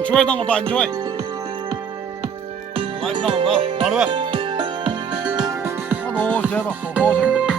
Enjoy them or enjoy. Life now, not well. Hello, Jenna. Oh,